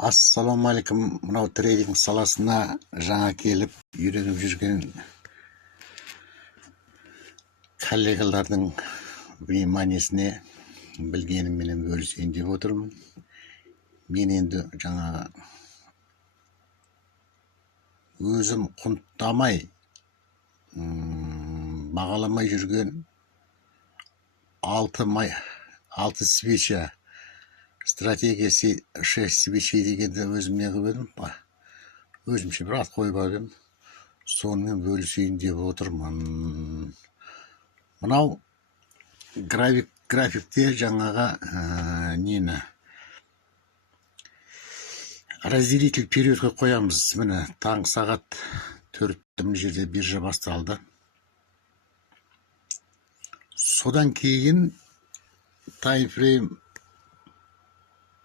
Ассалаумағалейкум. Мынау трейдинг саласына жаңа келіп үйреніп жүрген коллегалардың вниманиесіне білгеніммен бөлісейін деп отырмын. Мен енді жаңағы өзім құнттамай, бағаламай жүрген 6 свеча стратегиясы 6 свечей дегенді өзім не қылып едім, өзімше бір ат қойып едім. Сонымен бөлісейін деп отырмын. Мынау графикте жаңаға нені разделитель периодқа қоямыз. Міне таңғы сағат 4 жерде биржа басталды. Содан кейін таймфрейм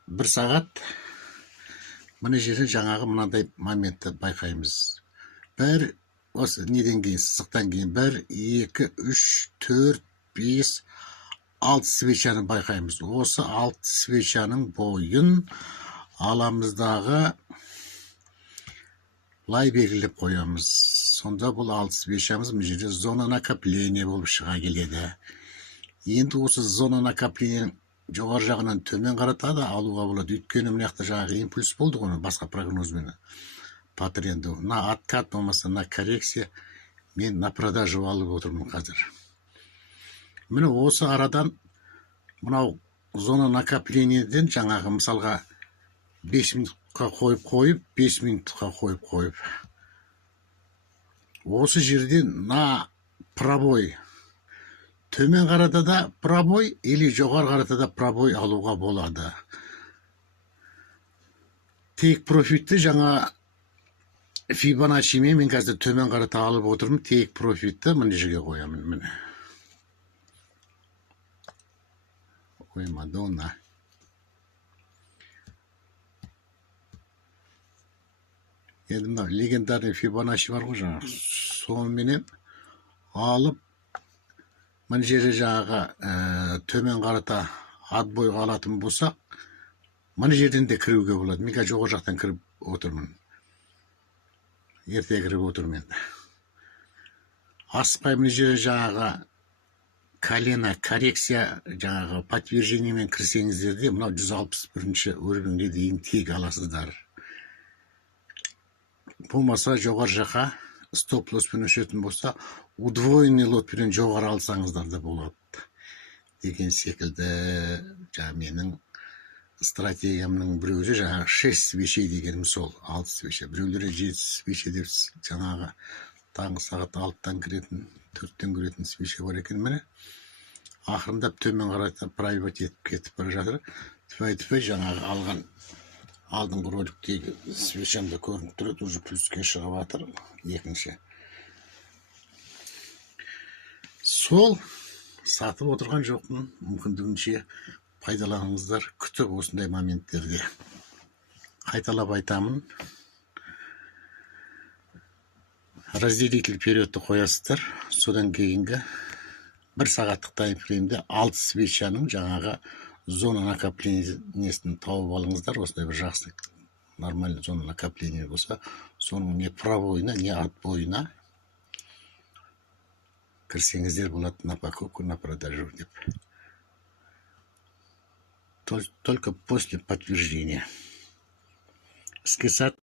1 сағат. Мына жерде жаңағы мынандай моментті байқаймыз. Бір осы неден кейін, сызықтан кейін 1, 2, 3, 4, 5, 6 свечаны байқаймыз. Осы 6 свечаның бойын аламыздағы лай белгілеп қоямыз. Сонда бұл 6 свечамыз бұл жерде зона накопления болып шыға келеді. Енді осы зона накопления жоғары жағынан төмен қарата да алуға болады. Өйткені мына жақта жаңағы импульс болды ғой, басқа прогнозбен. Паттернді. На откат болмаса на коррекция. Мен на продажу алып отырмын қазір. Міне осы арадан мынау зона накоплениядан жаңағы мысалға 5 минутқа қойып, 5 минутқа қойып. Осы жерден на пробой. Төмен қарата да пробой, или жоғары қарата да пробой алуға болады. Тек профитті жаңа Фибоначчимен мен қазір төмен қарата алып отырмын. Тек профитті мына жерге қоямын. Міне. Ой, Мадонна. Енді мына легендарный Фибоначчи бар ғой жаңа. Сонымен алып мына жерде жаңағы төмен қарата отбой алатын болсақ, мына жерден де кіруге болады. Мен қазір жоғары жақтан кіріп отырмын. Ерте кіріп отырмын енді. Асықпай мына жерде жаңағы колено коррекция жаңағы подтверждениемен кірсеңіздер де мынау 161 уровеньге дейін тек аласыздар. Болмаса жоғары жаққа стоп лоспен өшетін болса, удвоенный лотпен жоғары алсаңыздар да болады. Деген секілді жаңа менің стратегиямның біреуі жаңағы 6 свечей дегенім сол, 6 свеча. Біреулері 7 свеча деп жаңағы таңғы сағат 6-тан кіретін, 4-тен кіретін свеча бар екен. Міне ақырындап төмен қарата прайват етіп кетіп бара жатыр. Тфай жаңағы алған алдыңғы роликтегі свечамда көрініп тұрады, уже плюске шығып жатыр. Екінші. Сол сатып отырған жоқпын. Мүмкіндігінше пайдаланыңыздар, күтіп осындай моменттерде. Қайталап айтамын. Разделитель периодты қоясыздар. Содан кейінгі 1 сағаттық таймфреймде 6 свечаның жаңағы зона накоплениясын тауып алыңыздар. Осындай бір жақсы нормальный зона накопления болса, соның не пробойына, не отбойына кірсеңіздер болады, на покупку, на продажу деп. Только после подтверждения. Іске сәт.